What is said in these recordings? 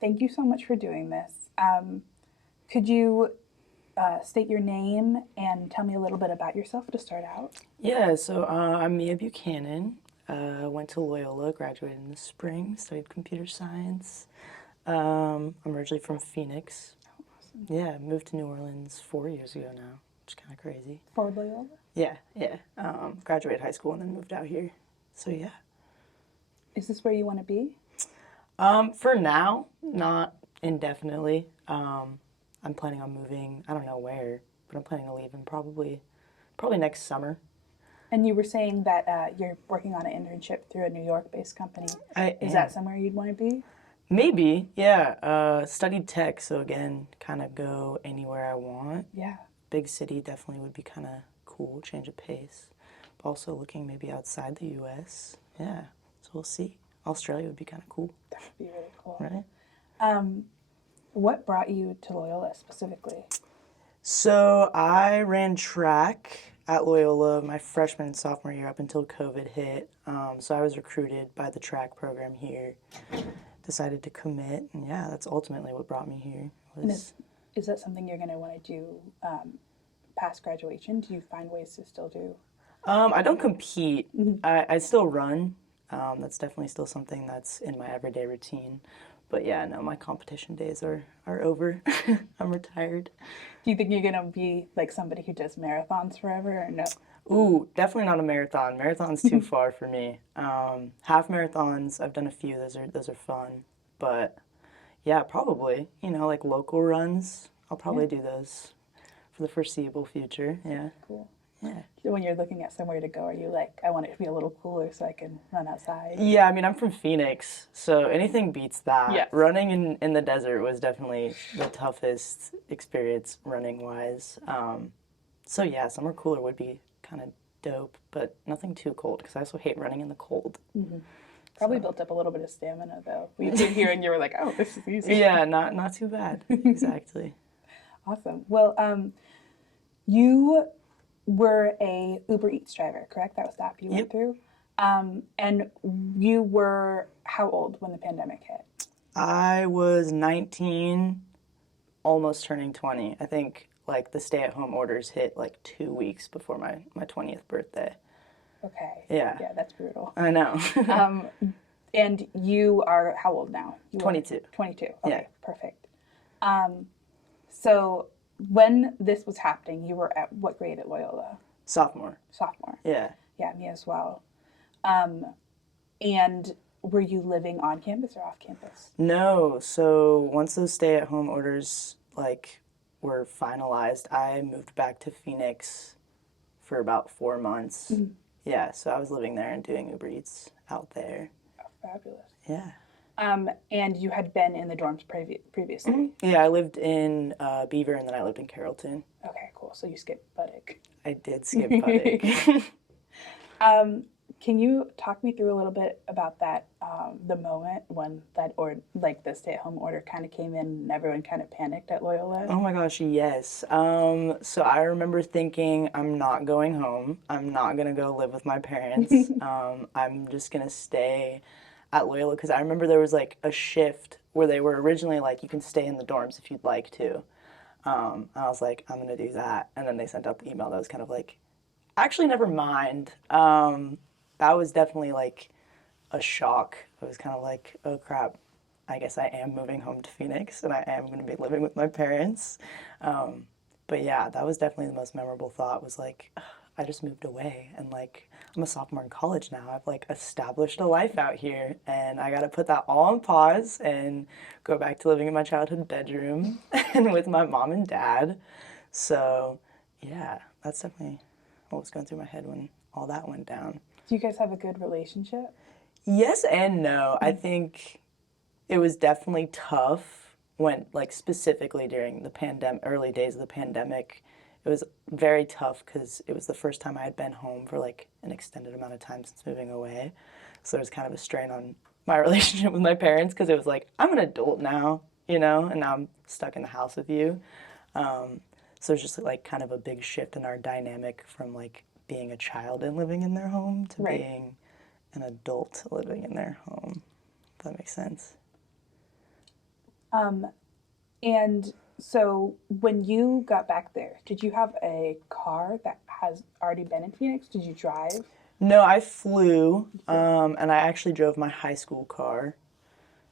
thank you so much for doing this. Could you state your name and tell me a little bit about yourself to start out? Yeah, so I'm Mia Buchanan. Went to Loyola, graduated in the spring, studied computer science. I'm originally from Phoenix. Oh, awesome. Yeah, moved to New Orleans 4 years ago now, which is kind of crazy. For Loyola? Yeah. Graduated high school and then moved out here. So yeah. Is this where you want to be? For now, not indefinitely. I'm planning on moving. I don't know where, but I'm planning on leaving probably next summer. And you were saying that you're working on an internship through a New York-based company. Is that somewhere you'd want to be? Maybe, yeah. Studied tech, so again, kind of go anywhere I want. Yeah. Big city definitely would be kind of cool, change of pace. But also looking maybe outside the U.S. Yeah, so we'll see. Australia would be kind of cool. That would be really cool. Right? What brought you to Loyola specifically? So I ran track at Loyola my freshman and sophomore year up until COVID hit. So I was recruited by the track program here, decided to commit, and yeah, that's ultimately what brought me here. Is that something you're going to want to do past graduation? Do you find ways to still do? I don't compete. I still run. That's definitely still something that's in my everyday routine. But yeah, no, my competition days are over. I'm retired. Do you think you're going to be like somebody who does marathons forever or no? Ooh, definitely not a marathon. Marathon's too far for me. Half marathons, I've done a few. Those are fun. But yeah, probably. Like local runs. I'll probably do those for the foreseeable future. Yeah. Cool. Yeah. So when you're looking at somewhere to go, are you like, I want it to be a little cooler so I can run outside? Yeah, I mean, I'm from Phoenix, so anything beats that. Yes. Running in the desert was definitely the toughest experience running-wise. So yeah, somewhere cooler would be kind of dope, but nothing too cold because I also hate running in the cold. Probably built up a little bit of stamina though. We did here and you were like, oh, this is easy. Yeah, not too bad. Exactly. Awesome. Well, you were a Uber Eats driver, correct? That was the app you went through. And you were how old when the pandemic hit? I was 19, almost turning 20. I think like the stay-at-home orders hit like 2 weeks before my 20th birthday. Okay. Yeah. Yeah, that's brutal. I know. And you are how old now? 22. 22. Okay, Yeah. perfect. So when this was happening, you were at what grade at Loyola? Sophomore. Sophomore. Yeah. Yeah, me as well. And were you living on campus or off campus? No. So once those stay-at-home orders like were finalized, I moved back to Phoenix for about 4 months. Yeah, so I was living there and doing Uber Eats out there. Oh, fabulous. Yeah. And you had been in the dorms previously? Yeah, I lived in Beaver and then I lived in Carrollton. Okay, cool. So you skipped Buddick. I did skip Buddick. Can you talk me through a little bit about that, the moment when that the stay-at-home order kind of came in and everyone kind of panicked at Loyola? Oh my gosh, yes. So I remember thinking, I'm not going home. I'm not gonna go live with my parents. I'm just gonna stay at Loyola because I remember there was like a shift where they were originally like, you can stay in the dorms if you'd like to. And I was like, I'm gonna do that. And then they sent out the email that was kind of like, actually, never mind. That was definitely like a shock. I was kind of like, oh crap, I guess I am moving home to Phoenix and I am going to be living with my parents. But yeah, that was definitely the most memorable thought was like, I just moved away and like, I'm a sophomore in college now. I've like established a life out here and I got to put that all on pause and go back to living in my childhood bedroom and with my mom and dad. So yeah, that's definitely what was going through my head when all that went down. Do you guys have a good relationship? Yes and no. I think it was definitely tough when, like, specifically during the early days of the pandemic. It was very tough because it was the first time I had been home for like an extended amount of time since moving away. So there was kind of a strain on my relationship with my parents because it was like, I'm an adult now, and now I'm stuck in the house with you. So it's just like kind of a big shift in our dynamic from like being a child and living in their home to being an adult living in their home. If that makes sense. And so when you got back there, did you have a car that has already been in Phoenix? Did you drive No, I flew, and I actually drove my high school car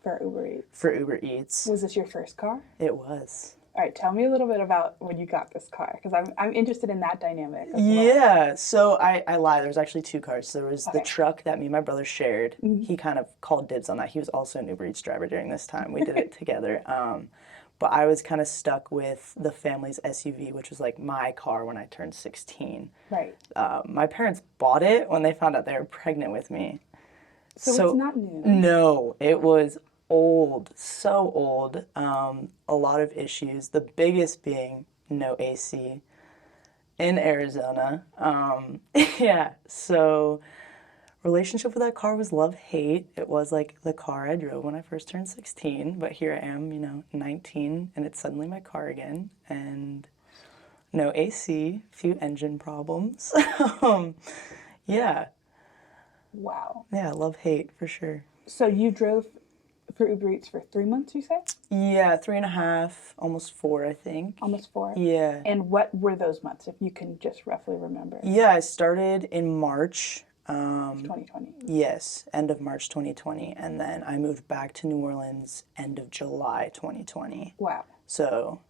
for Uber Eats? for Uber Eats. Was this your first car? It was. All right, tell me a little bit about when you got this car, because I'm interested in that dynamic as well. Yeah, so I lied. There was actually two cars. There was the Okay. truck that me and my brother shared. He kind of called dibs on that. He was also an Uber Eats driver during this time. We did it together. But I was kind of stuck with the family's SUV, which was like my car when I turned 16. Right. My parents bought it when they found out they were pregnant with me. So it's not new. No, it was old, so old. A lot of issues. The biggest being no AC in Arizona. Yeah, so relationship with that car was love-hate. It was like the car I drove when I first turned 16, but here I am, 19, and it's suddenly my car again, and no AC, few engine problems. Yeah, Wow. yeah, love-hate for sure. So you drove for Uber Eats for 3 months, you said? Yeah, 3.5, almost 4, I think. Almost 4? Yeah. And what were those months, if you can just roughly remember? Yeah, I started in March. 2020. Yes, end of March 2020, and then I moved back to New Orleans end of July 2020. Wow. So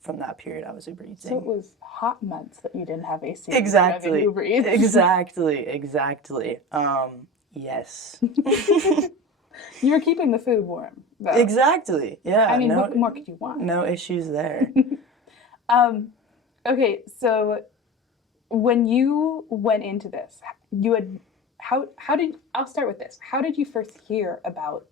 from that period, I was Uber So it Eating. was hot months that you didn't have AC. Exactly. Driving Uber Eats. Exactly. Yes. You were keeping the food warm, though. Exactly. Yeah. I mean, no, what more could you want? no issues there. Okay, so when you went into this, you had how did I'll start with this. How did you first hear about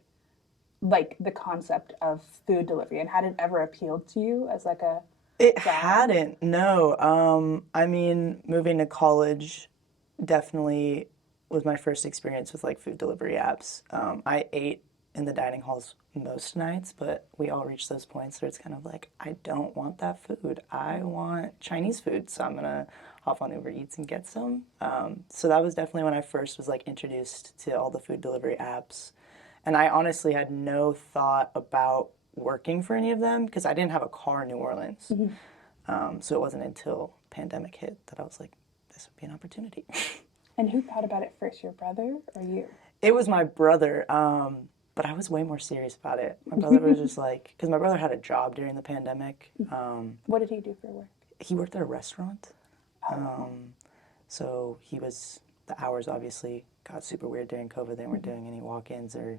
like the concept of food delivery, and had it ever appealed to you as like a It hadn't, no. I mean, moving to college definitely was my first experience with like food delivery apps. I ate in the dining halls most nights, but we all reach those points where it's kind of like, I don't want that food. I want Chinese food, so I'm gonna hop on Uber Eats and get some. So that was definitely when I first was like introduced to all the food delivery apps. And I honestly had no thought about working for any of them because I didn't have a car in New Orleans. So it wasn't until pandemic hit that I was like, this would be an opportunity. And who thought about it first, your brother or you? It was my brother, but I was way more serious about it. My brother was just like, because my brother had a job during the pandemic. What did he do for work? He worked at a restaurant. So he was, the hours obviously got super weird during COVID. They weren't doing any walk-ins or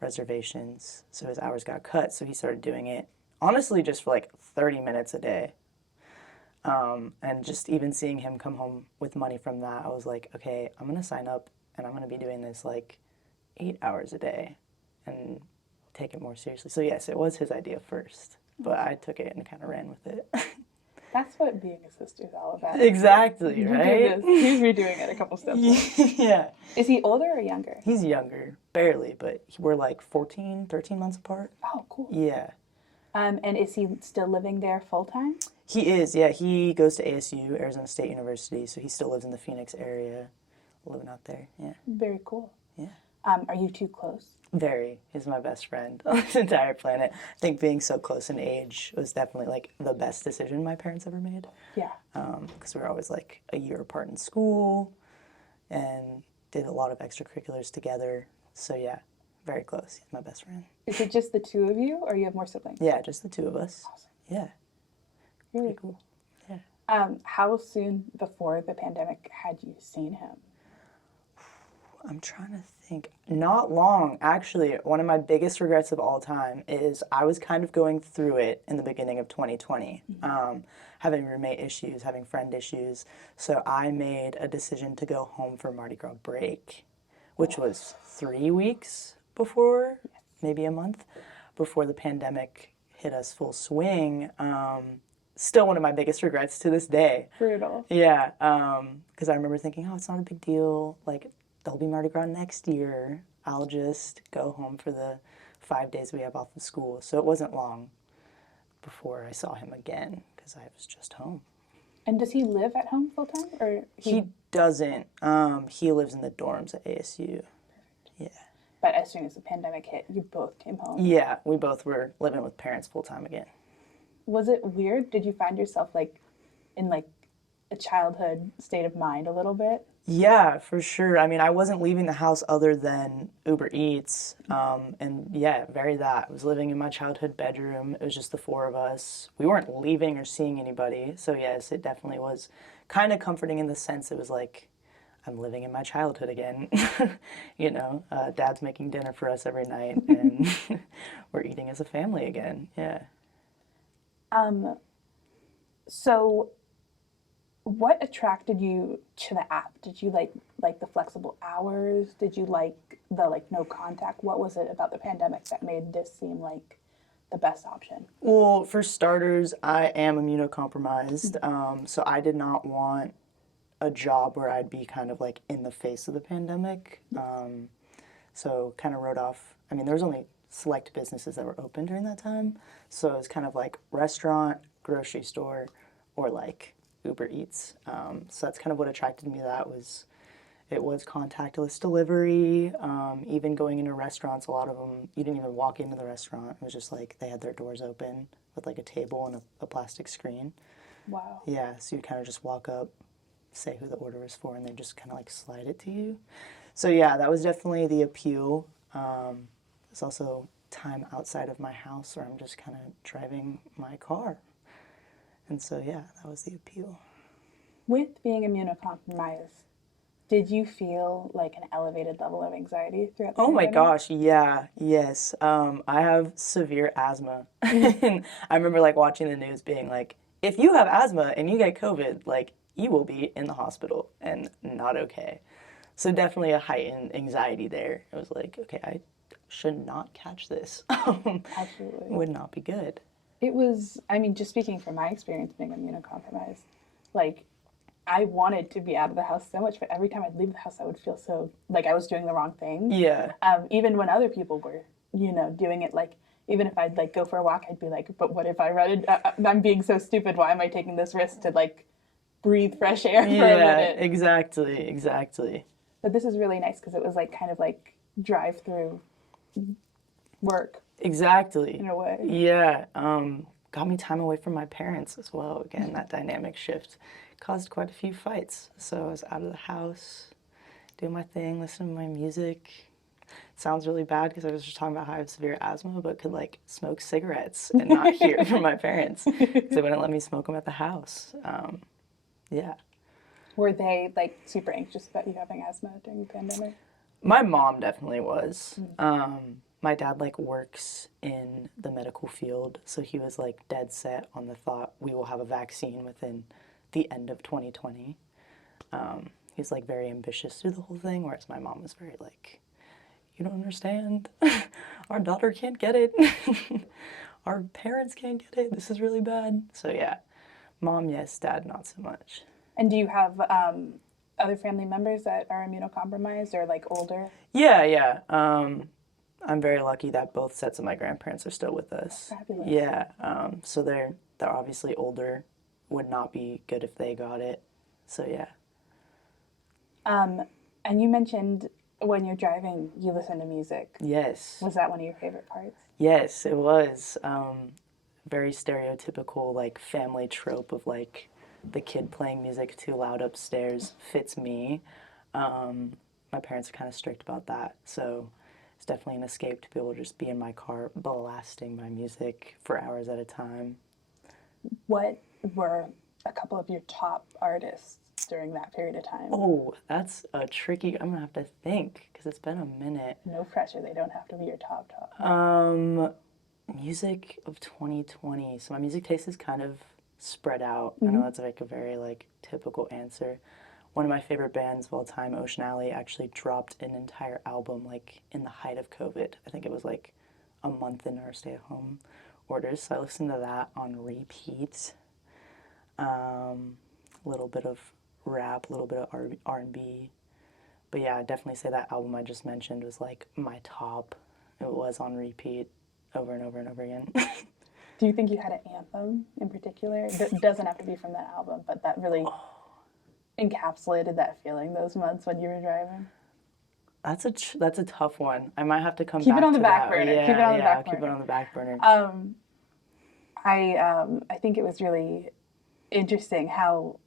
reservations. So his hours got cut. So he started doing it, honestly, just for like 30 minutes a day. And just even seeing him come home with money from that, I was like, okay, I'm going to sign up and I'm going to be doing this like 8 hours a day and take it more seriously. So yes, it was his idea first, but I took it and kind of ran with it. That's what being a sister is all about. Exactly, You right? do this. He's redoing it a couple steps. Yeah. Is he older or younger? He's younger, barely, but we're like 14, 13 months apart. Oh, cool. Yeah. And is he still living there full time? He is, yeah. He goes to ASU, Arizona State University, so he still lives in the Phoenix area, living out there. Yeah. Very cool. Yeah. Are you too close? Very. He's my best friend on this entire planet. I think being so close in age was definitely like the best decision my parents ever made. Yeah. Because we were always like a year apart in school and did a lot of extracurriculars together. So yeah, very close. He's my best friend. Is it just the two of you, or you have more siblings? Yeah, just the two of us. Awesome. Yeah. Really cool. Yeah. How soon before the pandemic had you seen him? I'm trying to think. Not long, actually. One of my biggest regrets of all time is I was kind of going through it in the beginning of 2020, having roommate issues, having friend issues. So I made a decision to go home for Mardi Gras break, which was 3 weeks before, maybe a month, before the pandemic hit us full swing. Still one of my biggest regrets to this day. Brutal. Yeah, because I remember thinking, oh, it's not a big deal. Like, there'll be Mardi Gras next year. I'll just go home for the 5 days we have off of school. So it wasn't long before I saw him again because I was just home. And does he live at home full time, or He doesn't. He lives in the dorms at ASU. Yeah. but as soon as the pandemic hit, you both came home. Yeah, we both were living with parents full time again. Was it weird? Did you find yourself like in like a childhood state of mind a little bit? Yeah, for sure. I mean, I wasn't leaving the house other than Uber Eats. And yeah, very that. I was living in my childhood bedroom. It was just the four of us. We weren't leaving or seeing anybody. So yes, it definitely was kind of comforting in the sense it was like, I'm living in my childhood again. Dad's making dinner for us every night and we're eating as a family again. Yeah. So what attracted you to the app? Did you like the flexible hours? Did you like the like no contact? What was it about the pandemic that made this seem like the best option? Well, for starters, I am immunocompromised. So I did not want a job where I'd be kind of like in the face of the pandemic. So kind of wrote off, I mean, there was only select businesses that were open during that time. So it was kind of like restaurant, grocery store, or like Uber Eats. So that's kind of what attracted me to that was it was contactless delivery. Even going into restaurants, a lot of them, you didn't even walk into the restaurant. It was just like they had their doors open with like a table and a plastic screen. Wow. Yeah, so you kind of just walk up, say who the order is for, and they just kind of like slide it to you. So yeah, that was definitely the appeal. It's also time outside of my house where I'm just kind of driving my car. And so yeah, that was the appeal. With being immunocompromised, did you feel like an elevated level of anxiety throughout the Oh my pandemic? gosh, yeah, yes. I have severe asthma. And I remember like watching the news being like, if you have asthma and you get COVID, like you will be in the hospital and not okay. So definitely a heightened anxiety there. It was like, okay, I should not catch this. Absolutely. Would not be good. It was, I mean, just speaking from my experience being immunocompromised, like I wanted to be out of the house so much, but every time I'd leave the house, I would feel so like I was doing the wrong thing. Yeah. Even when other people were, doing it, like even if I'd like go for a walk, I'd be like, but what if I run it? I'm being so stupid. Why am I taking this risk to like breathe fresh air for a Yeah, minute? exactly. But this is really nice because it was like kind of like drive through work Exactly. in a way. Yeah. Got me time away from my parents as well. Again, that dynamic shift caused quite a few fights. So I was out of the house, doing my thing, listening to my music. It sounds really bad because I was just talking about how I have severe asthma, but could like smoke cigarettes and not hear from my parents because they wouldn't let me smoke them at the house. Yeah. Were they like super anxious about you having asthma during the pandemic? My mom definitely was. My dad like works in the medical field, so he was like dead set on the thought we will have a vaccine within the end of 2020. He's like very ambitious through the whole thing, whereas my mom was very like, you don't understand. Our daughter can't get it. Our parents can't get it. This is really bad. So yeah, mom yes, dad not so much. And do you have other family members that are immunocompromised or like older? Yeah. I'm very lucky that both sets of my grandparents are still with us. Fabulous. Yeah, so they're obviously older. Would not be good if they got it. So yeah. And you mentioned when you're driving, you listen to music. Yes. Was that one of your favorite parts? Yes, it was. Very stereotypical like family trope of like the kid playing music too loud upstairs fits me. My parents are kind of strict about that, so it's definitely an escape to be able to just be in my car blasting my music for hours at a time. What were a couple of your top artists during that period of time? Oh, that's a tricky, I'm gonna have to think because it's been a minute. No pressure, they don't have to be your top. Music of 2020. So my music taste is kind of spread out. I know that's like a very like typical answer. One of my favorite bands of all time, Ocean Alley, actually dropped an entire album like in the height of COVID. I think it was like a month in our stay-at-home orders. So I listened to that on repeat. A little bit of rap, a little bit of R&B. But yeah, I'd definitely say that album I just mentioned was like my top. It was on repeat over and over and over again. Do you think you had an anthem in particular? It doesn't have to be from that album, but that really encapsulated that feeling those months when you were driving? That's a tough one. I might have to come Keep back it on to the back that. burner. Yeah, Keep it on the yeah, back keep it burner. on the back burner. I think it was really interesting how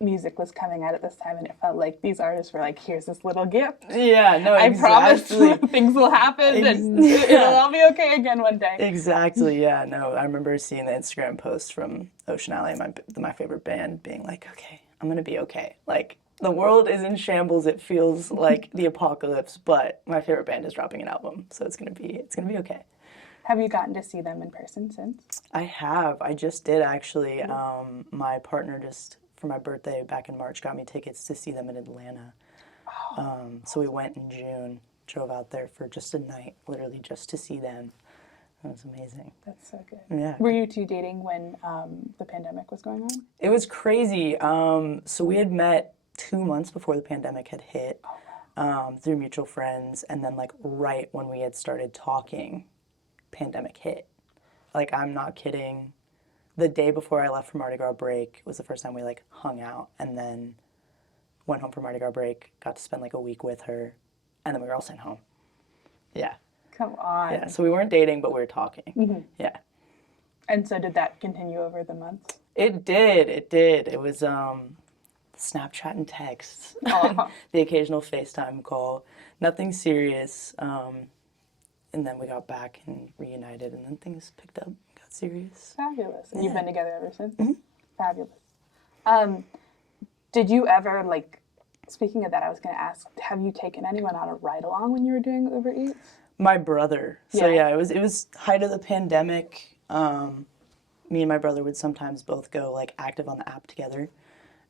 music was coming out at this time, and it felt like these artists were like, here's this little gift. Yeah, no, I promise exactly. things will happen and it'll all be okay again one day. Exactly, yeah, no, I remember seeing the Instagram post from Ocean Alley, my favorite band, being like, okay, I'm gonna be okay. Like, the world is in shambles, it feels like the apocalypse, but my favorite band is dropping an album, so it's gonna be okay. Have you gotten to see them in person since? I have, I just did actually. My partner just, for my birthday back in March, got me tickets to see them in Atlanta. So we went in June, drove out there for just a night, literally just to see them. It was amazing. That's so good. Yeah. Were you two dating when the pandemic was going on? It was crazy. So we had met 2 months before the pandemic had hit, through mutual friends, and then like right when we had started talking, pandemic hit. Like, I'm not kidding. The day before I left for Mardi Gras break was the first time we like hung out, and then went home for Mardi Gras break, got to spend like a week with her, and then we were all sent home. Yeah. Come on. Yeah, so we weren't dating, but we were talking. Yeah. And so did that continue over the months? It did. It was Snapchat and texts, the occasional FaceTime call, nothing serious. And then we got back and reunited, and then things picked up, got serious. Fabulous. And you've been together ever since? Fabulous. Did you ever, like, speaking of that, I was going to ask, have you taken anyone on a ride-along when you were doing Uber Eats? My brother. So yeah, it was height of the pandemic. Me and my brother would sometimes both go like active on the app together,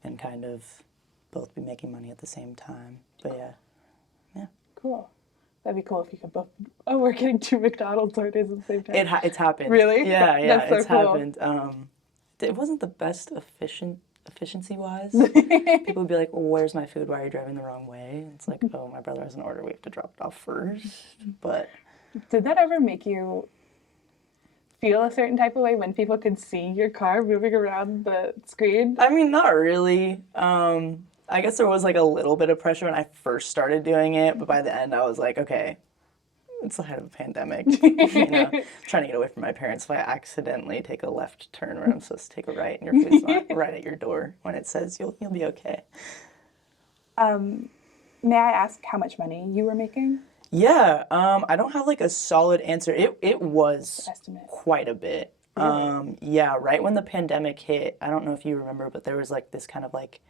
and kind of both be making money at the same time. But yeah. Cool. That'd be cool if you could both. Oh, we're getting 2 McDonald's orders at the same time. It's happened. Really? Yeah, That's so it's cool. happened. It wasn't the best efficiency-wise. People would be like, well, where's my food? Why are you driving the wrong way? It's like, oh, my brother has an order. We have to drop it off first. But did that ever make you feel a certain type of way when people could see your car moving around the screen? I mean, not really. I guess there was like a little bit of pressure when I first started doing it, but by the end I was like, okay, it's the height of a pandemic. Trying to get away from my parents. If I accidentally take a left turn where I'm supposed to take a right, and your food's not right at your door when it says you'll be okay. May I ask how much money you were making? Yeah, I don't have like a solid answer. It was Estimate. quite a bit. Really? Yeah, right when the pandemic hit, I don't know if you remember, but there was like this kind of like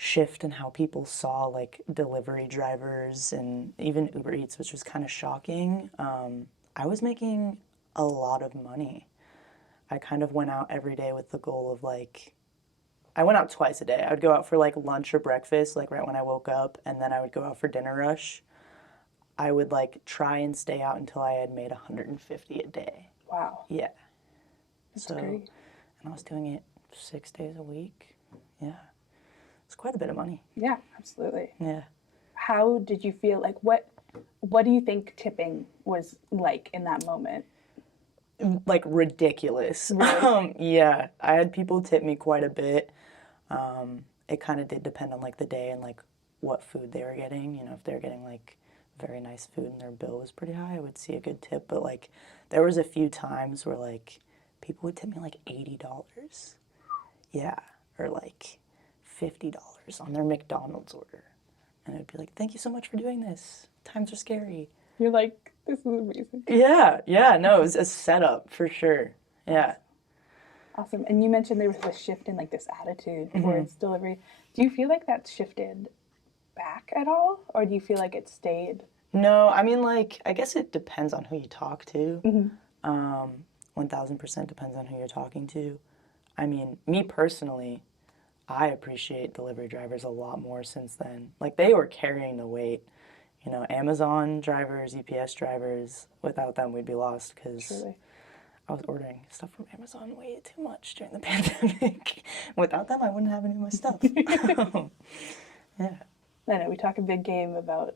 shift in how people saw like delivery drivers and even Uber Eats, which was kind of shocking. I was making a lot of money. I kind of went out every day with the goal of like, I went out twice a day. I would go out for like lunch or breakfast, like right when I woke up, and then I would go out for dinner rush. I would like try and stay out until I had made 150 a day. Wow. Yeah. That's great. And I was doing it 6 days a week. Yeah. It's quite a bit of money. Yeah, absolutely. Yeah. How did you feel? Like, what do you think tipping was like in that moment? Like ridiculous. Really? Yeah. I had people tip me quite a bit. It kind of did depend on like the day and like what food they were getting. You know, if they were getting like very nice food and their bill was pretty high, I would see a good tip. But like there was a few times where like people would tip me like $80. Yeah. Or like $50 on their McDonald's order. And it would be like, thank you so much for doing this. Times are scary. You're like, this is amazing. Yeah, no, it was a setup for sure. Yeah. Awesome. And you mentioned there was a shift in like this attitude towards delivery. Do you feel like that's shifted back at all? Or do you feel like it stayed? No, I mean, like, I guess it depends on who you talk to. 1000% depends on who you're talking to. I mean, me personally, I appreciate delivery drivers a lot more since then. Like, they were carrying the weight. You know, Amazon drivers, UPS drivers, without them, we'd be lost because I was ordering stuff from Amazon way too much during the pandemic. Without them, I wouldn't have any of my stuff. Yeah. I know we talk a big game about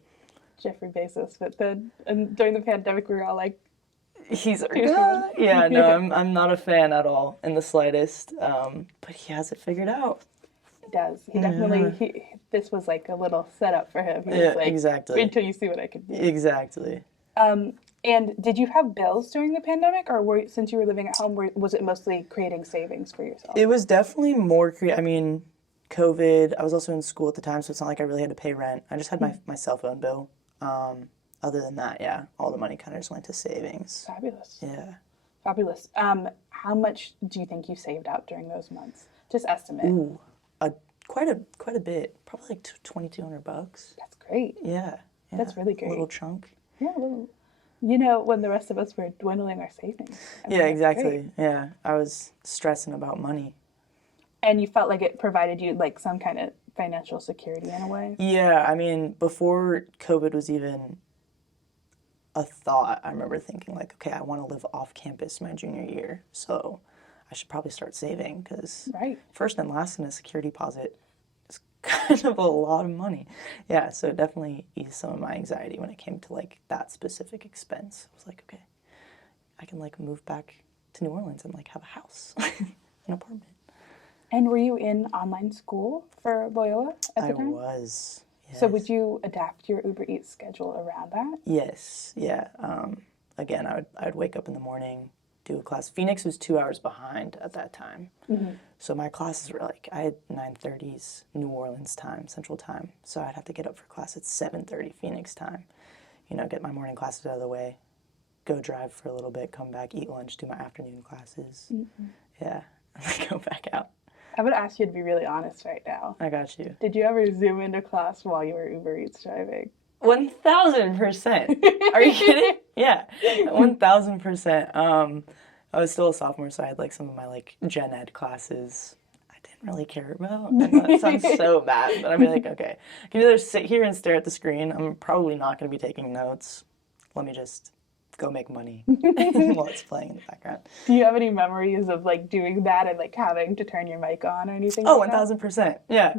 Jeffrey Bezos, but then during the pandemic, we were all like, he's our guy. Yeah, no, I'm not a fan at all in the slightest. But he has it figured out. does. He definitely, this was like a little setup for him. He was like, exactly. wait until you see what I can do. Exactly. And did you have bills during the pandemic, or since you were living at home, was it mostly creating savings for yourself? It was definitely more I mean, COVID, I was also in school at the time, so it's not like I really had to pay rent. I just had my cell phone bill. Other than that, yeah, all the money kind of just went to savings. Fabulous. Yeah. Fabulous. How much do you think you saved up during those months? Just estimate. Ooh, quite a bit. Probably like $2,200. That's great. Yeah. That's really great. A little chunk. Yeah, you know, when the rest of us were dwindling our savings. I mean, Yeah, that's exactly. great. Yeah, I was stressing about money. And you felt like it provided you like some kind of financial security in a way? Yeah, I mean, before COVID was even a thought, I remember thinking like, okay, I want to live off campus my junior year, so I should probably start saving because Right. first and last in a security deposit is kind of a lot of money. Yeah, so it definitely eased some of my anxiety when it came to like that specific expense. I was like, okay, I can like move back to New Orleans and like have a house, an apartment. And were you in online school for Loyola at the time? I was. Yes. So would you adapt your Uber Eats schedule around that? Yes, yeah. Again, I'd wake up in the morning, do a class. Phoenix was 2 hours behind at that time. So my classes were like, I had 9:30s New Orleans time, Central Time. So I'd have to get up for class at 7:30 Phoenix time. You know, get my morning classes out of the way, go drive for a little bit, come back, eat lunch, do my afternoon classes. Yeah, and then go back out. I would ask you to be really honest right now. I got you. Did you ever Zoom into class while you were Uber Eats driving? 1,000%. Are you kidding? Yeah, 1,000%. I was still a sophomore, so I had like some of my like gen ed classes I didn't really care about. And that sounds so bad, but I'd be like, okay, I can either sit here and stare at the screen. I'm probably not going to be taking notes. Let me just go make money while it's playing in the background. Do you have any memories of like doing that and like having to turn your mic on or anything? Oh, like that? 1,000%. Yeah.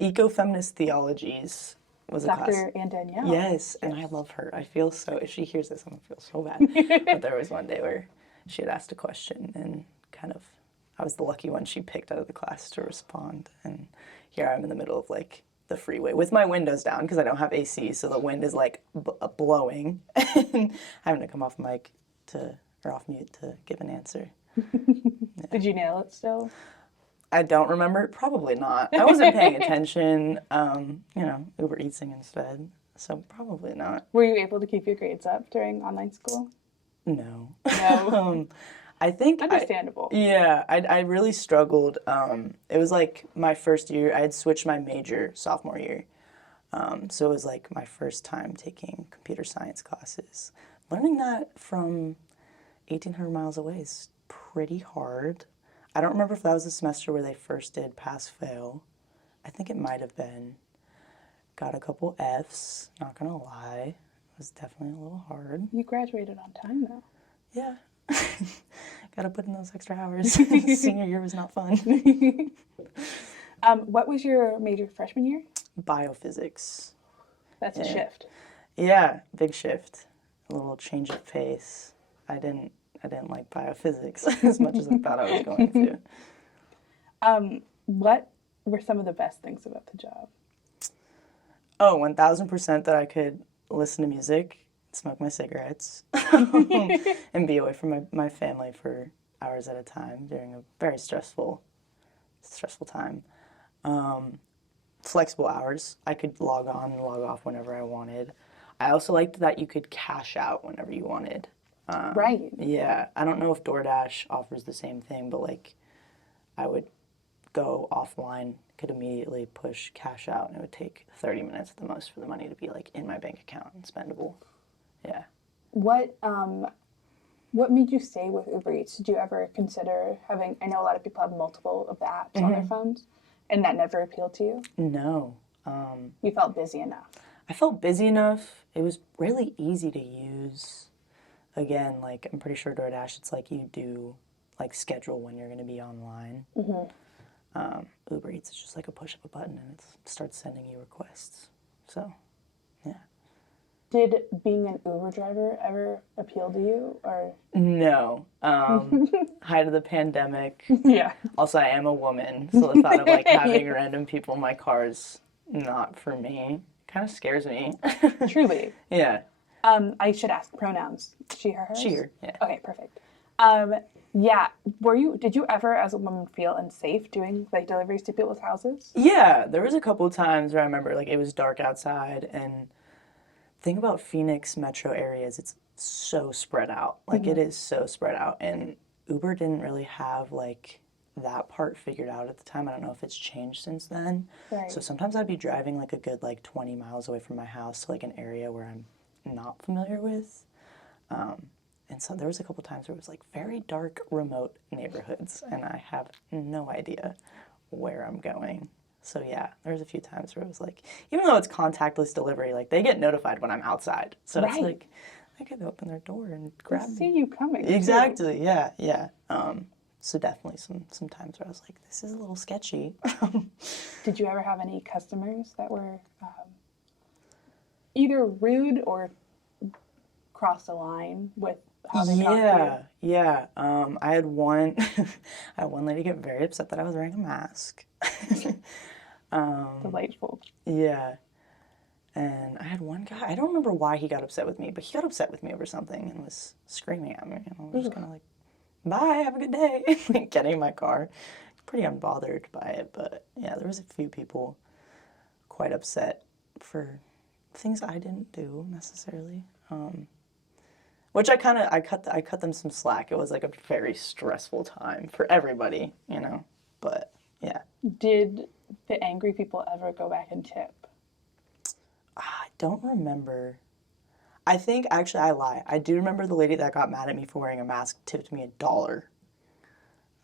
Ecofeminist Theologies was a class. Dr. Ann Danielle. Yes, and I love her. I feel so, if she hears this, I'm going to feel so bad. But there was one day where she had asked a question and kind of, I was the lucky one she picked out of the class to respond. And here I'm in the middle of like the freeway with my windows down because I don't have AC, so the wind is like blowing. And having to come off mic or off mute to give an answer. Did you nail it still? I don't remember. Probably not. I wasn't paying attention. You know, Uber Eatsing instead. So probably not. Were you able to keep your grades up during online school? No. No. I think Understandable. I really struggled. It was like my first year. I had switched my major sophomore year. So it was like my first time taking computer science classes. Learning that from 1,800 miles away is pretty hard. I don't remember if that was the semester where they first did pass-fail. I think it might have been. Got a couple Fs, not gonna lie. It was definitely a little hard. You graduated on time though. Yeah. Gotta put in those extra hours. Senior year was not fun. What was your major freshman year? Biophysics. That's a shift. Yeah, big shift. A little change of pace. I didn't like biophysics as much as I thought I was going to. What were some of the best things about the job? Oh, 1,000% that I could listen to music, smoke my cigarettes, and be away from my family for hours at a time during a very stressful time. Flexible hours. I could log on and log off whenever I wanted. I also liked that you could cash out whenever you wanted. Right. Yeah, I don't know if DoorDash offers the same thing, but like I would go offline, could immediately push cash out, and it would take 30 minutes at the most for the money to be like in my bank account and spendable. Yeah. What made you stay with Uber Eats? Did you ever consider having, I know a lot of people have multiple of the apps on their phones, and that never appealed to you? No. You felt busy enough. I felt busy enough. It was really easy to use. Again, like I'm pretty sure DoorDash, it's like you do like schedule when you're going to be online. Uber Eats is just like a push of a button and it starts sending you requests. So, yeah. Did being an Uber driver ever appeal to you, or? No. Height of the pandemic. Yeah. Also, I am a woman, so the thought of like having random people in my car is not for me. Kind of scares me. Truly. Yeah. I should ask pronouns. She, her, hers? She, her. Yeah. Okay, perfect. Yeah. Did you ever as a woman feel unsafe doing like deliveries to people's houses? Yeah, there was a couple of times where I remember like it was dark outside, and the thing about Phoenix metro areas, it's so spread out. Like it is so spread out, and Uber didn't really have like that part figured out at the time. I don't know if it's changed since then. Right. So sometimes I'd be driving like a good like 20 miles away from my house to like an area where I'm not familiar with. And so there was a couple times where it was like very dark, remote neighborhoods, and I have no idea where I'm going. So yeah, there's a few times where it was like, even though it's contactless delivery, like they get notified when I'm outside. So it's Right. like, I could open their door and grab See me. you coming. too. Exactly, yeah, yeah. So definitely some times where I was like, this is a little sketchy. Did you ever have any customers that were either rude or crossed the line with how they talked to you? Yeah. I had one, I had one lady get very upset that I was wearing a mask. Delightful. Yeah. And I had one guy, I don't remember why he got upset with me, but he got upset with me over something and was screaming at me. And I was just kind of like, bye, have a good day. Like getting in my car. Pretty unbothered by it, but yeah, there was a few people quite upset for things I didn't do necessarily. Which I cut them some slack. It was like a very stressful time for everybody, you know. But yeah. Did the angry people ever go back and tip? I don't remember. I think, actually, I lie. I do remember the lady that got mad at me for wearing a mask tipped me $1.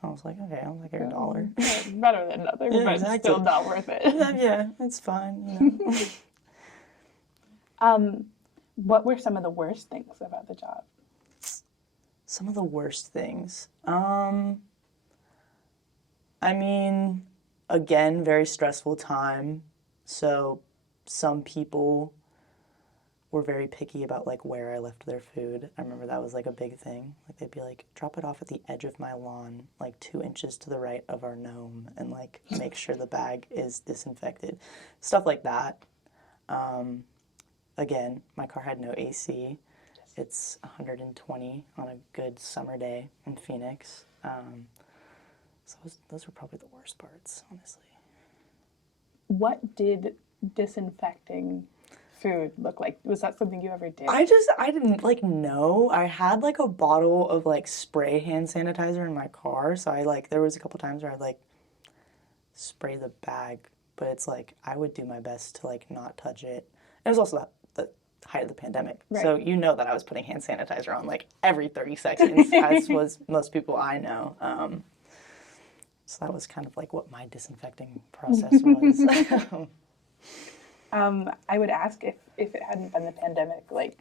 I was like, okay, I'll take your $1. Better than nothing, Yeah, but exactly. still not worth it. Yeah, it's fine, you know. What were some of the worst things about the job? Some of the worst things. I mean, again, very stressful time. So some people were very picky about like where I left their food. I remember that was like a big thing. Like they'd be like, drop it off at the edge of my lawn, like 2 inches to the right of our gnome, and like make sure the bag is disinfected. Stuff like that. Again, my car had no AC. It's 120 on a good summer day in Phoenix. So those were probably the worst parts, honestly. What did disinfecting food look like? Was that something you ever did? I didn't like know. I had like a bottle of like spray hand sanitizer in my car, so there was a couple times where I'd like spray the bag, but it's like I would do my best to like not touch it. And it was also the height of the pandemic, Right. so you know that I was putting hand sanitizer on like every 30 seconds, as was most people I know. So that was kind of like what my disinfecting process was. I would ask if it hadn't been the pandemic, like,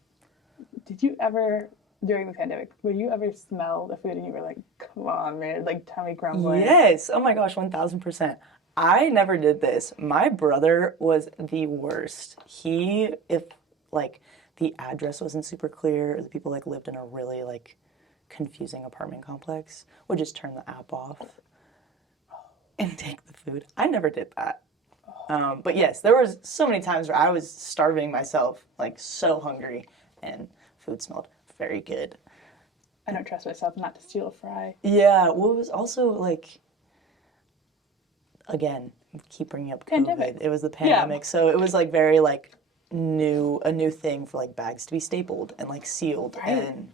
did you ever, during the pandemic, would you ever smell the food and you were like, come on, man, like tummy grumbling? Yes. Oh my gosh, 1000%. I never did this. My brother was the worst. If like the address wasn't super clear, or the people like lived in a really like confusing apartment complex, would just turn the app off and take the food. I never did that. But yes, there was so many times where I was starving myself, like so hungry, and food smelled very good. I don't trust myself not to steal a fry. Yeah, well, it was also like, again, keep bringing up COVID. Pandemic. It was the pandemic, so it was like very like a new thing for like bags to be stapled and like sealed Right. and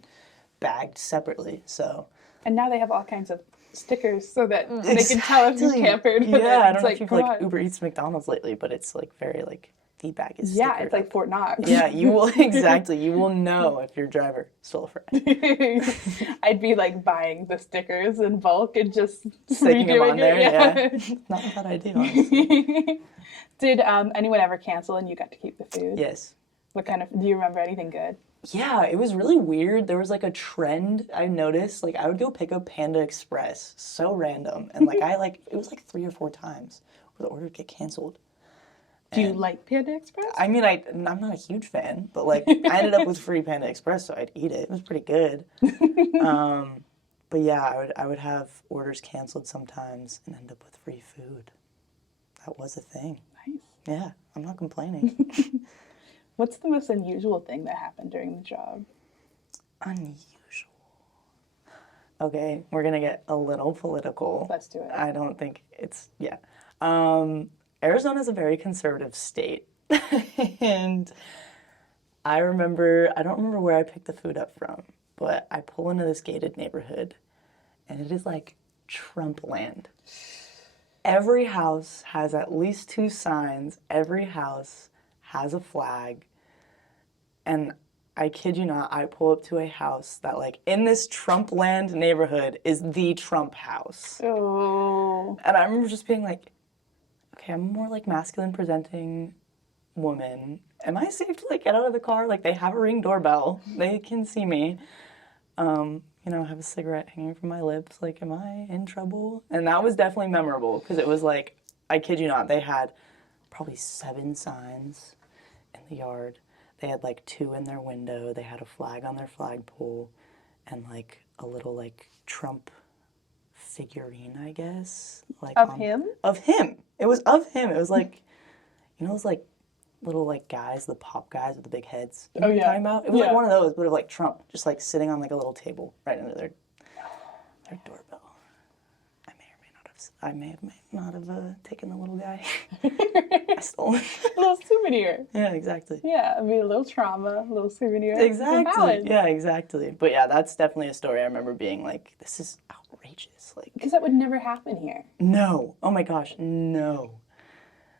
bagged separately. So And now they have all kinds of stickers so that they can tell if you campered. Yeah, I don't know like, if you've come like on. Uber Eats McDonald's lately, but it's like very like the bag is Yeah, stickered it's like up. Fort Knox. Yeah, you will exactly. You will know if your driver stole a fry. I'd be like buying the stickers in bulk and just Sticking them redoing on there. it. Yeah, not a bad idea. Honestly. Did anyone ever cancel and you got to keep the food? Yes. What kind of? Do you remember anything good? Yeah, it was really weird. There was like a trend I noticed. Like I would go pick up Panda Express, so random, and like it was like 3 or 4 times where the order would get canceled. Do you like Panda Express? I mean, I'm not a huge fan, but like I ended up with free Panda Express, so I'd eat it. It was pretty good. But yeah, I would have orders canceled sometimes and end up with free food. That was a thing. Nice. Yeah, I'm not complaining. What's the most unusual thing that happened during the job? Unusual. Okay, we're gonna get a little political. Let's do it. I don't think it's, yeah. Arizona's a very conservative state. And I don't remember where I picked the food up from, but I pull into this gated neighborhood and it is like Trump land. Every house has at least 2 signs. Every house has a flag. And I kid you not, I pull up to a house that, like, in this Trump land neighborhood is the Trump house. Oh. And I remember just being like, okay, I'm a more, like, masculine presenting woman. Am I safe to, like, get out of the car? Like, they have a Ring doorbell. They can see me. Have a cigarette hanging from my lips. Like, am I in trouble? And that was definitely memorable because it was like, I kid you not, they had probably 7 signs in the yard. They had like 2 in their window. They had a flag on their flagpole and like a little like Trump figurine, I guess. Like Of him? Of him. It was of him. It was like, those like little like guys, the pop guys with the big heads. You know what I'm talking about? It was like one of those, but of like Trump, just like sitting on like a little table right under their doorbell. I may not have taken the little guy. I stole him. A little souvenir. Yeah, exactly. Yeah, I mean, a little trauma, a little souvenir. Exactly. Yeah, exactly. But yeah, that's definitely a story I remember being like, this is outrageous. Like, because that would never happen here. No. Oh my gosh, no.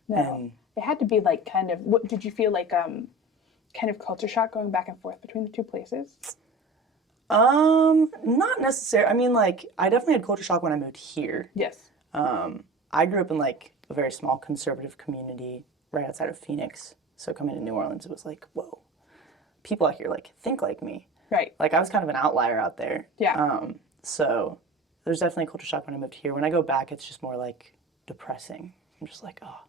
No. It had to be like kind of, what did you feel like kind of culture shock going back and forth between the 2 places? Not necessarily. I mean, like, I definitely had culture shock when I moved here. Yes. I grew up in like a very small conservative community right outside of Phoenix. So coming to New Orleans, it was like, whoa, people out here like think like me. Right. Like I was kind of an outlier out there. Yeah. So there's definitely culture shock when I moved here. When I go back, it's just more like depressing. I'm just like, oh,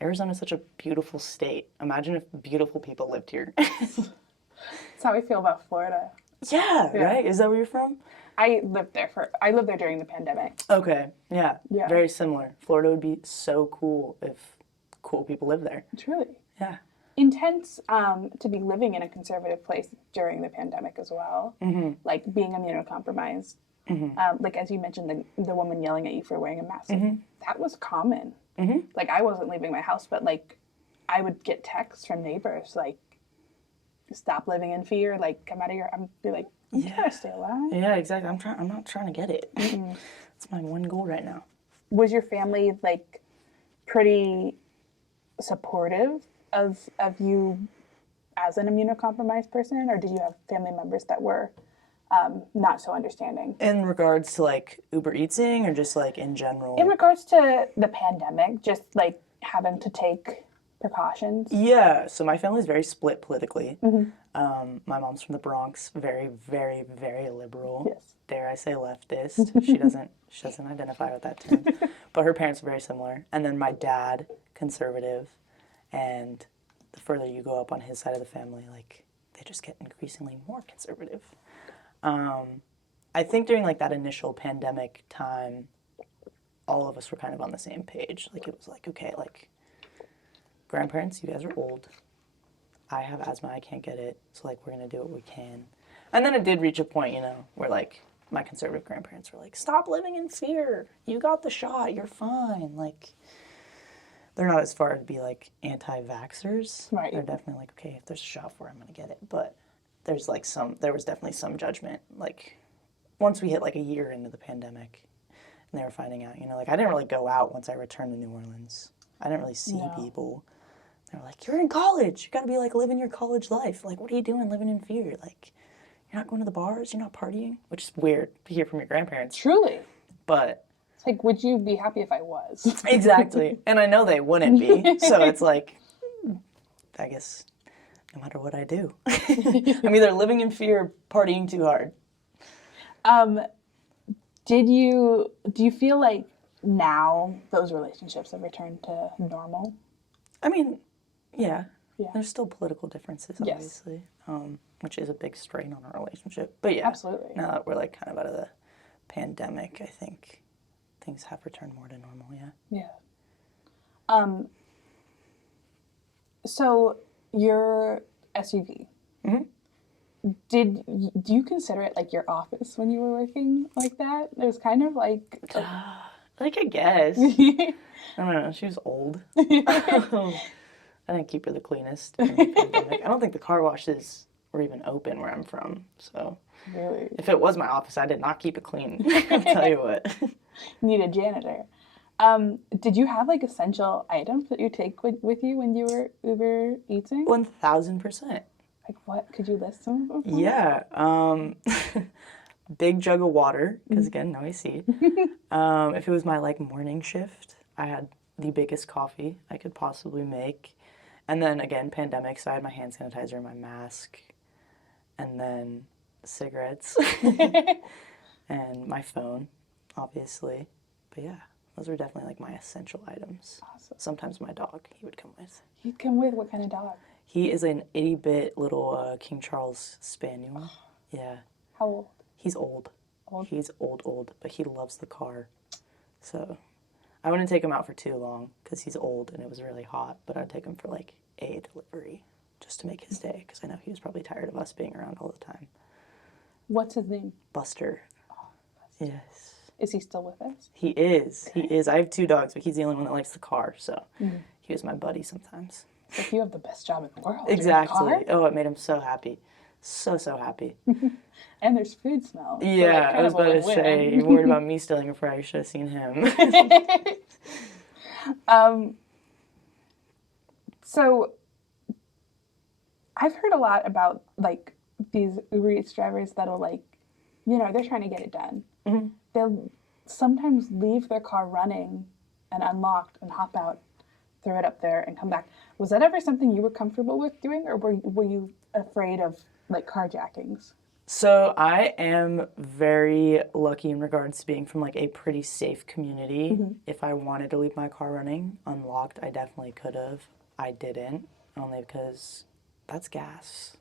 Arizona's such a beautiful state. Imagine if beautiful people lived here. That's how I feel about Florida. Yeah, right? Is that where you're from? I lived there during the pandemic. Okay, yeah. Yeah. Very similar. Florida would be so cool if cool people lived there. Truly. Yeah. Intense to be living in a conservative place during the pandemic as well. Mm-hmm. Like being immunocompromised. Mm-hmm. Like as you mentioned, the woman yelling at you for wearing a mask. Mm-hmm. That was common. Mm-hmm. Like I wasn't leaving my house, but like I would get texts from neighbors like, stop living in fear, like come out of your, I'm be like, I'm trying to stay alive. Yeah, exactly. I'm not trying to get it. Mm-hmm. That's my one goal right now. Was your family like pretty supportive of you as an immunocompromised person, or did you have family members that were not so understanding? In regards to like Uber Eating or just like in general? In regards to the pandemic, just like having to take precautions? Yeah, so my family's very split politically. Mm-hmm. My mom's from the Bronx, very, very, very liberal. Yes. Dare I say leftist. She doesn't identify with that term. But her parents are very similar. And then my dad, conservative. And the further you go up on his side of the family, like they just get increasingly more conservative. I think during like that initial pandemic time, all of us were kind of on the same page. Like it was like, okay, like grandparents, you guys are old. I have asthma, I can't get it. So like we're gonna do what we can. And then it did reach a point, where like my conservative grandparents were like, stop living in fear. You got the shot, you're fine. Like they're not as far to be like anti-vaxxers. Right. They're definitely like, okay, if there's a shot for it, I'm gonna get it. But there was definitely some judgment. Like once we hit like a year into the pandemic and they were finding out, like I didn't really go out once I returned to New Orleans. I didn't really see people. They were like, you're in college. You gotta be like living your college life. Like, what are you doing living in fear? Like, you're not going to the bars, you're not partying, which is weird to hear from your grandparents. Truly. But it's like, would you be happy if I was? Exactly. And I know they wouldn't be. So it's like, I guess no matter what I do, I'm either living in fear or partying too hard. Do you feel like now those relationships have returned to normal? I mean, yeah. Yeah. There's still political differences, Yes. obviously, which is a big strain on our relationship. But yeah, Absolutely. now that we're like kind of out of the pandemic, I think things have returned more to normal. Yeah. Yeah. So your SUV, do you consider it like your office when you were working like that? It was kind of like Like, I guess. I don't know. She was old. I didn't keep her the cleanest during the pandemic. I don't think the car washes were even open where I'm from. So really if it was my office, I did not keep it clean. I'll tell you what. need a janitor. Did you have like essential items that you take with you when you were Uber Eating? 1000%. Like what? Could you list some of them? Yeah. Big jug of water, because again, no AC. If it was my like morning shift, I had the biggest coffee I could possibly make. And then again, pandemic, so I had my hand sanitizer, my mask, and then cigarettes, and my phone, obviously. But yeah, those were definitely like my essential items. Awesome. Sometimes my dog, he would come with. He'd come with what kind of dog? He is an itty-bit little King Charles Spaniel. Yeah. How old? He's old. Old? He's old, but he loves the car. So I wouldn't take him out for too long because he's old and it was really hot, but I'd take him for like a delivery just to make his day because I know he was probably tired of us being around all the time. What's his name? Buster. Oh, Buster. Yes. Is he still with us? He is. He is. I have 2 dogs, but he's the only one that likes the car, so he was my buddy sometimes. Like you have the best job in the world. Exactly. Oh, it made him so happy. So happy. And there's food smell. Yeah, so I was about to say, you're worried about me stealing a fry. You should have seen him. So I've heard a lot about like these Uber Eats drivers that'll like, you know, they're trying to get it done. They'll sometimes leave their car running and unlocked and hop out, throw it up there and come back. Was that ever something you were comfortable with doing, or were you afraid of like carjackings? So I am very lucky in regards to being from like a pretty safe community. If I wanted to leave my car running unlocked, I definitely could have. I didn't, only because that's gas.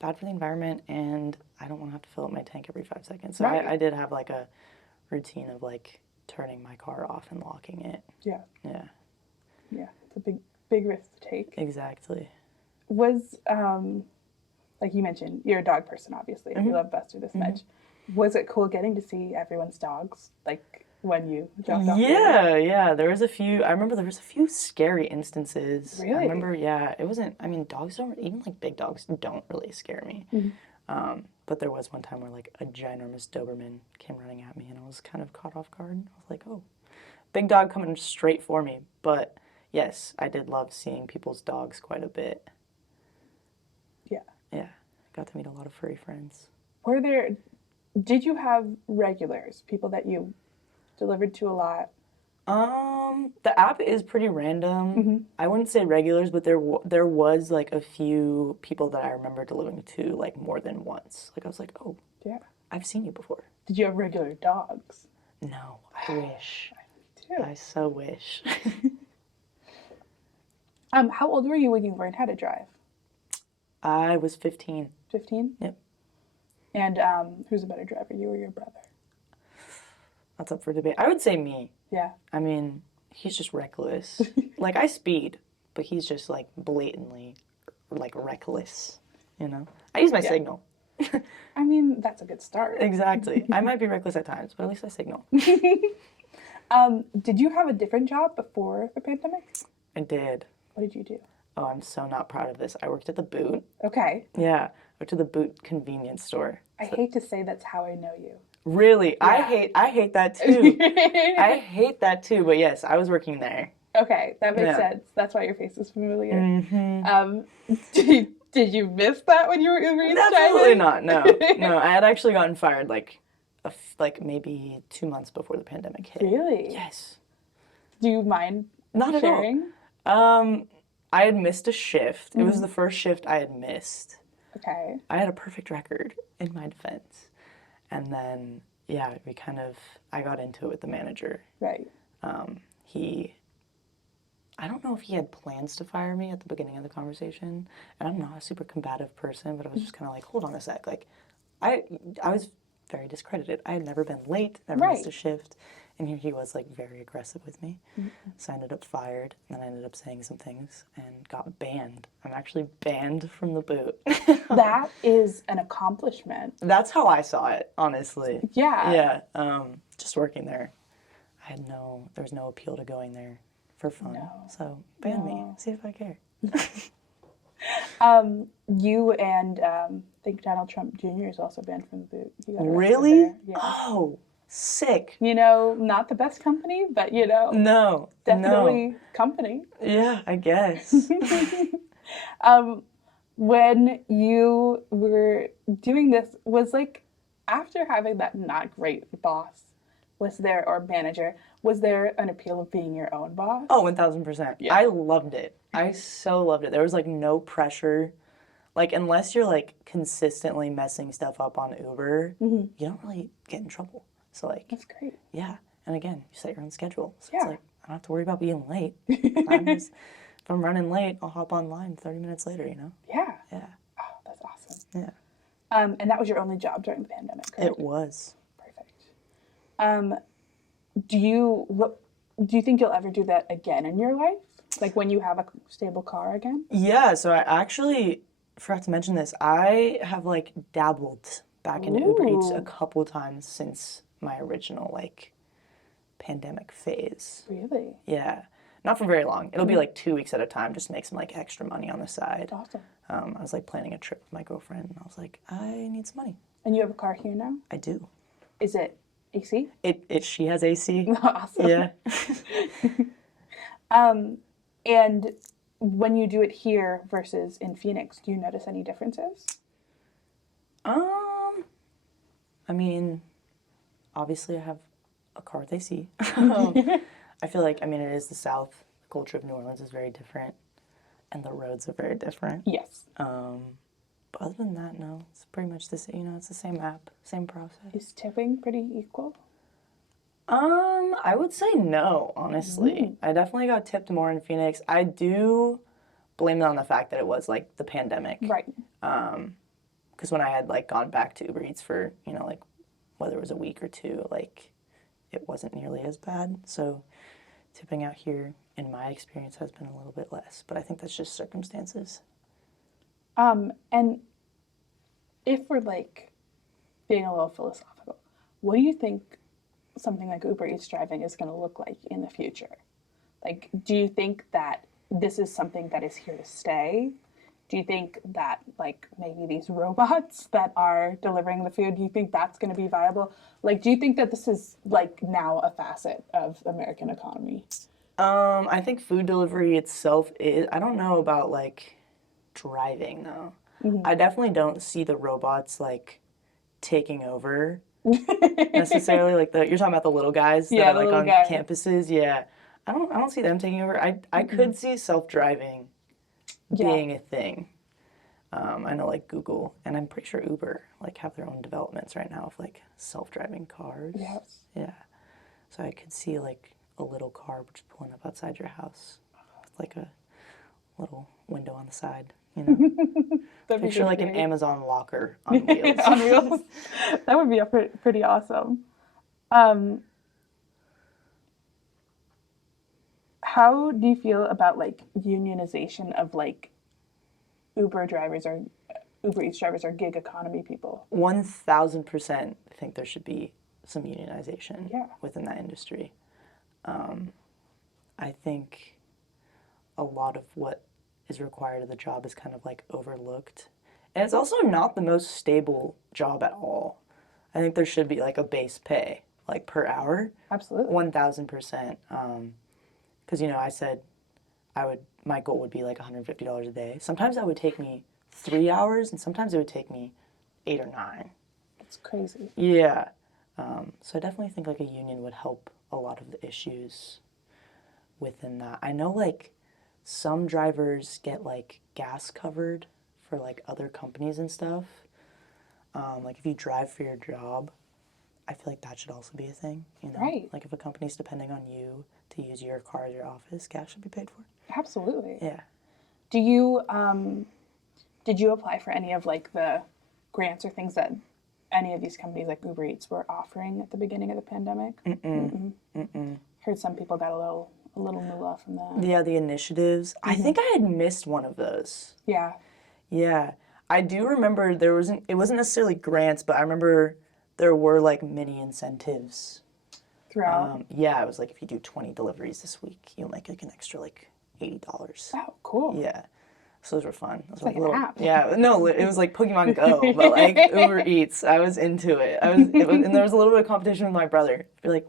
Bad for the environment, and I don't want to have to fill up my tank every 5 seconds. So Right. I did have like a routine of like turning my car off and locking it. Yeah. Yeah, Yeah. It's a big risk to take. exactly. Was like you mentioned, you're a dog person, obviously. You love Buster this much. Was it cool getting to see everyone's dogs, like when you dropped off? Yeah. There was a few. I remember there was a few scary instances. Really? I remember. Yeah, it wasn't. I mean, dogs don't even like big dogs don't really scare me. But there was one time where like a ginormous Doberman came running at me, and I was kind of caught off guard. I was like, oh, big dog coming straight for me. But yes, I did love seeing people's dogs quite a bit. Yeah. Yeah, got to meet a lot of furry friends. Did you have regulars, people that you delivered to a lot? The app is pretty random. I wouldn't say regulars, but there was like a few people that I remember delivering to like more than once. Like I was like, oh, Yeah. I've seen you before. Did you have regular dogs? No, I wish. Too. I so wish. How old were you when you learned how to drive? I was 15. 15? Yep. And who's a better driver, you or your brother? That's up for debate. I would say me. Yeah. I mean, he's just reckless. Like I speed, but he's just like blatantly like reckless, you know? I use my signal. I mean, that's a good start. Exactly. I might be reckless at times, but at least I signal. Did you have a different job before the pandemic? I did. What did you do? Oh, I'm so not proud of this. I worked at the Boot. Okay. Yeah, I worked at the Boot convenience store. I hate to say that's how I know you. Really? Yeah. I hate that too. I hate that too, but yes, I was working there. Okay, that makes sense. That's why your face is familiar. Did you miss that when you were Uber Eats Absolutely driving? not. No, no. I had actually gotten fired like maybe 2 months before the pandemic hit. Really? Yes. Do you mind Not sharing? at all. I had missed a shift. It was the first shift I had missed. Okay. I had a perfect record in my defense. And then, yeah, I got into it with the manager. Right. I don't know if he had plans to fire me at the beginning of the conversation, and I'm not a super combative person, but I was just kind of like, hold on a sec. Like, I was very discredited. I had never been late, never missed a Right. shift, and here he was like very aggressive with me. Mm-hmm. So I ended up fired, and then I ended up saying some things and got banned. I'm actually banned from the boot. That is an accomplishment. That's how I saw it, honestly. Yeah. Yeah. Just working there. There was no appeal to going there for fun. No. So ban me. No. See if I care. You and I think Donald Trump Jr. is also banned from the boot. He got arrested Really? there. Yeah. Oh, sick. You know, not the best company, but you know, No. definitely company. No. Yeah, I guess. When you were doing this, was like after having that not great boss, was there, or manager, was there an appeal of being your own boss? Oh, 1000%. Yeah. I loved it. I so loved it. There was like no pressure. Like, unless you're like consistently messing stuff up on Uber, you don't really get in trouble. So, like, That's great. yeah. And again, you set your own schedule. So Yeah. it's like, I don't have to worry about being late. If I'm running late, I'll hop online 30 minutes later, you know? Yeah. Yeah. Oh, that's awesome. Yeah. And that was your only job during the pandemic, correct? It was. Perfect. Do you think you'll ever do that again in your life? Like when you have a stable car again? Yeah, so I actually forgot to mention this. I have like dabbled back into Uber Eats a Ooh. couple times since my original like pandemic phase. Really? Yeah. Not for very long. It'll be like 2 weeks at a time, just to make some like extra money on the side. Awesome. I was like planning a trip with my girlfriend, and I was like, I need some money. And you have a car here now? I do. Is it AC? She has AC. Awesome. Yeah. And when you do it here versus in Phoenix, do you notice any differences? I mean, obviously I have a car with AC. I feel like, I mean, it is the South. The culture of New Orleans is very different, and the roads are very different. Yes. But other than that, no, it's pretty much the same. You know, it's the same app, same process. Is tipping pretty equal? I would say no, honestly. I definitely got tipped more in Phoenix. I do blame it on the fact that it was like the pandemic. Right. Because when I had like gone back to Uber Eats for, you know, like whether it was a week or two, like it wasn't nearly as bad. So tipping out here, in my experience, has been a little bit less. But I think that's just circumstances. And if we're like being a little philosophical, what do you think something like Uber Eats driving is going to look like in the future? Like, do you think that this is something that is here to stay? Do you think that, like, maybe these robots that are delivering the food, do you think that's going to be viable? Like, do you think that this is, like, now a facet of American economy? I think food delivery itself is, I don't know about, like, driving, though. I definitely don't see the robots, like, taking over necessarily. Like, you're talking about the little guys that are, like, on campuses? Yeah. I don't see them taking over. I could see self-driving being a thing. I know like Google, and I'm pretty sure Uber like have their own developments right now of like self-driving cars. Yes. Yeah. So I could see like a little car just pulling up outside your house with like a little window on the side, you know. Picture like an Amazon locker on wheels. On wheels. That would be pretty awesome. How do you feel about like unionization of like Uber drivers or Uber Eats drivers or gig economy people? 1000% think there should be some unionization within that industry. I think a lot of what is required of the job is kind of like overlooked. And it's also not the most stable job at all. I think there should be like a base pay, like per hour. Absolutely. 1000%. Because, you know, I said my goal would be like $150 a day. Sometimes that would take me 3 hours, and sometimes it would take me 8 or 9. That's crazy. Yeah. So I definitely think like a union would help a lot of the issues within that. I know like some drivers get like gas covered for like other companies and stuff. Like if you drive for your job, I feel like that should also be a thing, you know? Right. Like if a company's depending on you to use your car as your office, gas should be paid for. Absolutely. Yeah. Do you did you apply for any of like the grants or things that any of these companies like Uber Eats were offering at the beginning of the pandemic? Heard some people got a little moolah from that. Yeah, the initiatives. I think I had missed one of those. Yeah. Yeah. I do remember it wasn't necessarily grants, but I remember there were like mini incentives. Throughout. Yeah, it was like if you do 20 deliveries this week, you'll make like an extra like $80. Oh, cool. Yeah. So those were fun. Those It's were like an app. Yeah, no, it was like Pokemon Go, but like Uber Eats. I was into it. And there was a little bit of competition with my brother. You're like,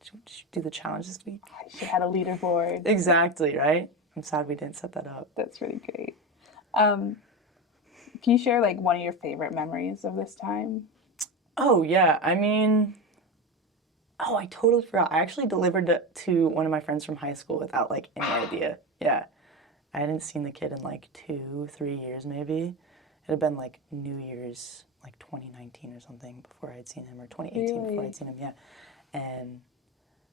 did you do the challenge this week? You should have had a leaderboard. Exactly, right? I'm sad we didn't set that up. That's really great. Can you share like one of your favorite memories of this time? Oh, yeah. I mean, I totally forgot. I actually delivered it to one of my friends from high school without like any idea. Yeah. I hadn't seen the kid in like 2-3 years maybe. It had been like New Year's, like 2019 or something before I had seen him, or 2018 before I'd seen him, yeah. And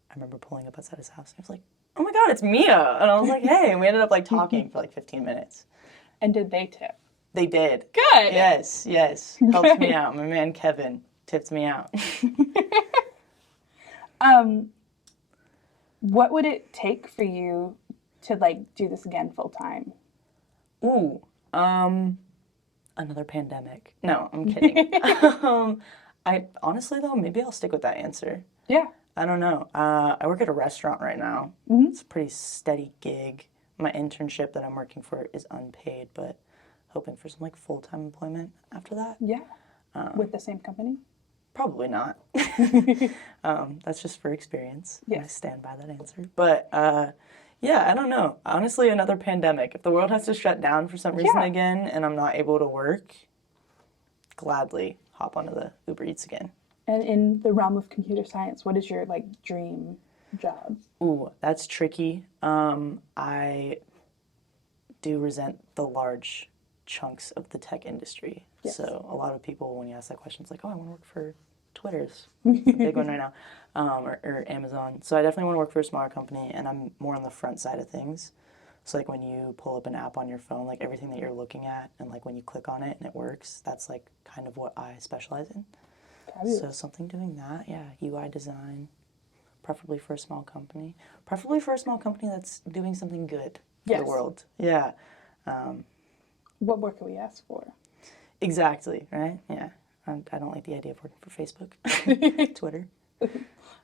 I remember pulling up outside his house and I was like, oh my God, it's Mia. And I was like, hey, and we ended up like talking for like 15 minutes. And did they tip? They did. Good. Yes. Helped me out. My man Kevin tipped me out. What would it take for you to like do this again full time? Ooh, another pandemic. No, I'm kidding. I honestly though, maybe I'll stick with that answer. Yeah. I don't know. I work at a restaurant right now. It's a pretty steady gig. My internship that I'm working for is unpaid, but hoping for some like full-time employment after that. Yeah. With the same company? Probably not. That's just for experience. Yes. I stand by that answer. But yeah, I don't know. Honestly, another pandemic. If the world has to shut down for some reason again and I'm not able to work, gladly hop onto the Uber Eats again. And in the realm of computer science, what is your like dream job? Ooh, that's tricky. I do resent the large chunks of the tech industry. Yes. So a lot of people, when you ask that question, it's like, oh, I want to work for Twitter's the big one right now, or Amazon. So I definitely want to work for a smaller company, and I'm more on the front side of things. So like when you pull up an app on your phone, like everything that you're looking at, and like when you click on it and it works, that's like kind of what I specialize in. Fabulous. So something doing that, yeah, UI design, preferably for a small company. Preferably for a small company that's doing something good for the world. Yeah. What more can we ask for? Exactly, right? Yeah. I don't like the idea of working for Facebook, Twitter.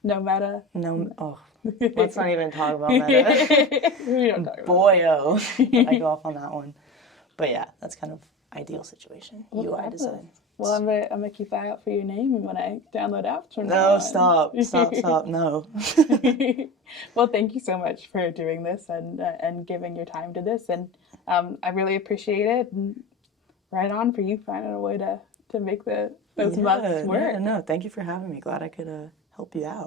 No Meta. No, let's not even talk about Meta. We don't talk about Boy-o. I go off on that one. But yeah, that's kind of ideal situation. UI design. Well, I'm gonna keep an eye out for your name when I download apps from now No, on. stop, no. Well, thank you so much for doing this and giving your time to this, and I really appreciate it. And right on for you finding a way to make those months work. Yeah, no, thank you for having me. Glad I could help you out.